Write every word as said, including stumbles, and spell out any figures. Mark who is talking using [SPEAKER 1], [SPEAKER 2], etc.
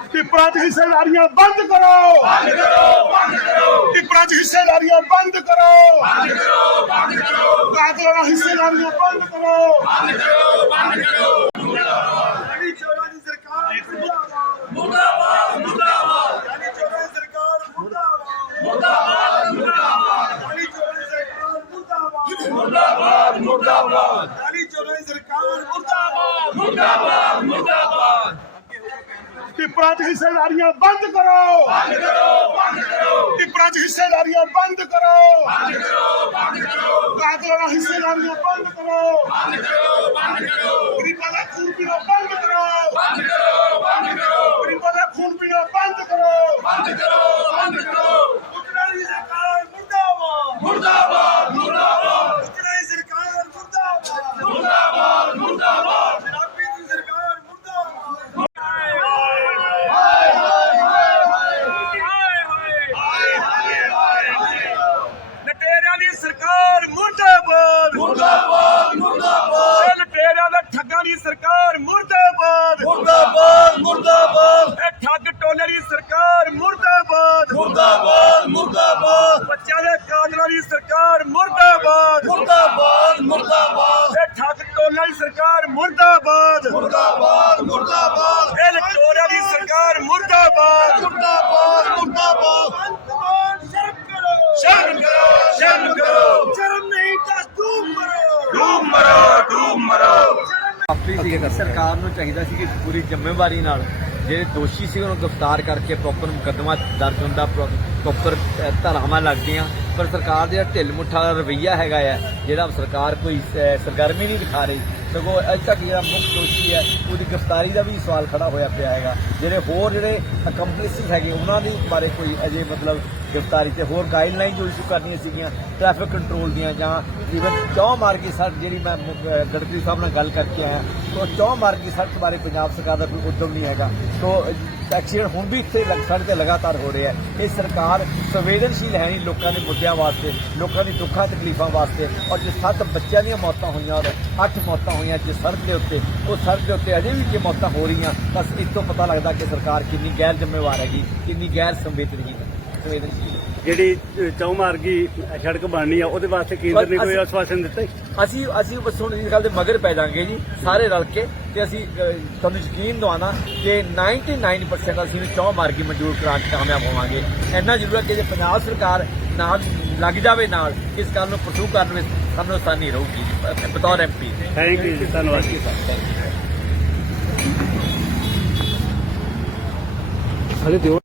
[SPEAKER 1] टिप्परां च हिस्सेदारियां बंद करो,
[SPEAKER 2] बंद करो, बंद करो,
[SPEAKER 1] टिप्परां च हिस्सेदारियां बंद करो,
[SPEAKER 2] बंद करो, बंद करो,
[SPEAKER 1] कातलाना हिस्सेदारियां बंद करो,
[SPEAKER 2] बंद करो, बंद करो।
[SPEAKER 1] यानी चोरां दी सरकार मुर्दाबाद,
[SPEAKER 2] मुर्दाबाद, मुर्दाबाद,
[SPEAKER 1] यानी चोरां दी सरकार मुर्दाबाद,
[SPEAKER 2] मुर्दाबाद, मुर्दाबाद,
[SPEAKER 1] यानी चोरां दी सरकार मुर्दाबाद,
[SPEAKER 2] मुर्दाबाद, मुर्दाबाद,
[SPEAKER 1] यानी चोरां दी सरकार मुर्दाबाद,
[SPEAKER 2] मुर्दाबाद, मुर्दाबाद।
[SPEAKER 1] टिप्परां च हिस्सेदारियां बंद करो,
[SPEAKER 2] बंद करो, बंद करो,
[SPEAKER 1] टिप्परां च हिस्सेदारियां बंद करो,
[SPEAKER 2] बंद करो, बंद करो,
[SPEAKER 1] कातलाना हिस्सेदारियां बंद करो,
[SPEAKER 2] बंद करो, बंद करो,
[SPEAKER 1] गरीबां दा खून पीना बंद करो,
[SPEAKER 2] बंद करो, बंद करो,
[SPEAKER 1] गरीबां दा खून पीना बंद करो,
[SPEAKER 2] बंद करो, बंद करो।
[SPEAKER 1] टिप्परां दी सरकार मुर्दाबाद,
[SPEAKER 2] मुर्दाबाद, मुर्दाबाद,
[SPEAKER 1] टिप्परां दी सरकार मुर्दाबाद,
[SPEAKER 2] मुर्दाबाद, मुर्दाबाद।
[SPEAKER 1] शराबी दी सरकार मुर्दाबाद। लटेरियां दी सरकार मुर्दाबाद,
[SPEAKER 2] मुर्दाबाद, मुर्दाबाद,
[SPEAKER 1] लटेरियां दा ठग्गां दी सरकार मुर्दाबाद,
[SPEAKER 2] मुर्दाबाद, मुर्दाबाद,
[SPEAKER 1] ए ठग टोले दी सरकार मुर्दाबाद,
[SPEAKER 2] मुर्दाबाद, मुर्दाबाद,
[SPEAKER 1] बच्चों दे कातलां दी सरकार मुर्दाबाद,
[SPEAKER 2] मुर्दाबाद, मुर्दाबाद,
[SPEAKER 1] ए ठग टोले दी सरकार मुर्दाबाद,
[SPEAKER 2] मुर्दाबाद, मुर्दाबाद,
[SPEAKER 1] ए लटोरियां दी सरकार मुर्दाबाद,
[SPEAKER 2] मुर्दाबाद, मुर्दाबाद।
[SPEAKER 1] शर्म करो,
[SPEAKER 2] शर्म करो, शर्म करो,
[SPEAKER 1] शर्म नहीं तो तुम मरो,
[SPEAKER 2] डूब मरो, डूब मरो।
[SPEAKER 3] ਕਾਫੀ ਸੀ ਸਰਕਾਰ ਨੂੰ ਚਾਹੀਦਾ ਸੀ ਕਿ ਪੂਰੀ ਜ਼ਿੰਮੇਵਾਰੀ ਨਾਲ ਜਿਹੜੇ ਦੋਸ਼ੀ ਸੀ ਉਹਨੂੰ ਗ੍ਰਿਫਤਾਰ ਕਰਕੇ ਪ੍ਰੋਪਰ ਮੁਕੱਦਮਾ ਦਰਜ ਹੁੰਦਾ, ਪ੍ਰੋਪਰ ਧਾਰਾਵਾਂ ਲੱਗਦੀਆਂ। ਪਰ ਸਰਕਾਰ ਦਾ ਢਿੱਲ ਮੁੱਠਾ ਰਵੱਈਆ ਹੈਗਾ ਹੈ, ਜਿਹੜਾ ਸਰਕਾਰ ਕੋਈ ਸਰਗਰਮੀ ਨਹੀਂ ਦਿਖਾ ਰਹੀ, ਸਗੋਂ ਅਜੇ ਤੱਕ ਜਿਹੜਾ ਮੁੱਖ ਦੋਸ਼ੀ ਹੈ ਉਹਦੀ ਗ੍ਰਿਫਤਾਰੀ ਦਾ ਵੀ ਸਵਾਲ ਖੜਾ ਹੋਇਆ ਪਿਆ ਹੈਗਾ। ਜਿਹੜੇ ਹੋਰ ਜਿਹੜੇ ਅਕੰਪਲਿਸਿਸ ਹੈਗੇ ਉਹਨਾਂ ਦੇ ਬਾਰੇ ਕੋਈ ਅਜੇ ਮਤਲਬ ਗ੍ਰਿਫਤਾਰੀ ਤੇ ਹੋਰ ਗਾਈਡਲਾਈਨ ਜੋ ਇਸ਼ੂ ਕਰਨੀਆਂ ਸੀਗੀਆਂ ਟ੍ਰੈਫਿਕ ਕੰਟਰੋਲ ਦੀਆਂ, ਜਾਂ ਈਵਨ ਚੌਂ ਮਾਰਗੀ ਸੜਕ ਜਿਹੜੀ ਮੈਂ ਗਡਕਰੀ ਸਾਹਿਬ ਨਾਲ ਗੱਲ ਕਰਕੇ ਆਇਆ, ਤਾਂ ਚੌਂ ਮਾਰਗੀ ਸੜਕ ਬਾਰੇ ਪੰਜਾਬ ਸਰਕਾਰ ਦਾ ਕੋਈ ਉਦਮ ਨਹੀਂ ਹੈਗਾ। ਸੋ ਐਕਸੀਡੈਂਟ ਹੁਣ ਵੀ ਇੱਥੇ ਸੜਕ ਤੇ ਲਗਾਤਾਰ ਹੋ ਰਿਹਾ ਹੈ। ਇਹ ਸਰਕਾਰ ਸੰਵੇਦਨਸ਼ੀਲ ਹੈ ਨਹੀਂ ਲੋਕਾਂ ਦੇ ਮੁੱਦਿਆਂ ਵਾਸਤੇ, ਲੋਕਾਂ ਦੀ ਦੁੱਖਾਂ ਤਕਲੀਫਾਂ ਵਾਸਤੇ। ਔਰ ਜੇ ਸੱਤ ਬੱਚਿਆਂ ਦੀਆਂ ਮੌਤਾਂ ਹੋਈਆਂ ਔਰ ਅੱਠ ਮੌਤਾਂ ਹੋਈਆਂ ਜੇ ਸੜਕ ਦੇ ਉੱਤੇ, ਉਹ ਸੜਕ ਦੇ ਉੱਤੇ ਅਜੇ ਵੀ ਜੇ ਮੌਤਾਂ ਹੋ ਰਹੀਆਂ, ਬਸ ਇਸ ਤੋਂ ਪਤਾ ਲੱਗਦਾ ਕਿ ਸਰਕਾਰ ਕਿੰਨੀ ਗੈਰ ਜ਼ਿੰਮੇਵਾਰ ਹੈਗੀ, ਕਿੰਨੀ ਗੈਰ ਸੰਵੇਦਨਸ਼ੀਲ ਸੰਵੇਦਨਸ਼ੀਲ
[SPEAKER 4] ਜਿਹੜੀ ਚੌਮਾਰਗੀ ਸੜਕ ਬਣਨੀ ਆ ਉਹਦੇ ਵਾਸਤੇ ਕੇਂਦਰ ਨੇ ਕੋਈ ਆਸ਼ਵਾਸਨ ਦਿੱਤਾ ਹੈ?
[SPEAKER 3] ਅਸੀਂ ਅਸੀਂ ਬਸ ਹੁਣ ਇਸ ਗੱਲ ਦੇ ਮਗਰ ਪੈ ਜਾਾਂਗੇ ਜੀ ਸਾਰੇ ਰਲ ਕੇ, ਤੇ ਅਸੀਂ ਅਹ, ਤੁਹਾਨੂੰ ਯਕੀਨ ਦਵਾਉਣਾ ਕਿ ਨਿਨਆਨਵੇ ਪਰਸੈਂਟ ਅਸੀਂ ਚੌਂ ਮਾਰਗੀ ਮਨਜ਼ੂਰ ਕਰਾਉਣ 'ਚ ਕਾਮਯਾਬ ਹੋਵਾਂਗੇ। ਇੰਨਾ ਜ਼ਰੂਰ ਹੈ ਕਿ ਜੇ ਪੰਜਾਬ ਸਰਕਾਰ ਨਾਲ ਲੱਗ ਜਾਵੇ ਨਾਲ ਇਸ ਗੱਲ ਨੂੰ ਪਰਸੂ ਕਰਨ ਵਿੱਚ ਸਾਨੂੰ ਆਸਾਨੀ ਰਹੂਗੀ ਬਤੌਰ ਐਮ ਪੀ।
[SPEAKER 4] ਥੈਂਕ ਯੂ ਜੀ, ਧੰਨਵਾਦ ਜੀ।
[SPEAKER 3] ਹਲੇ ਦਿਓ।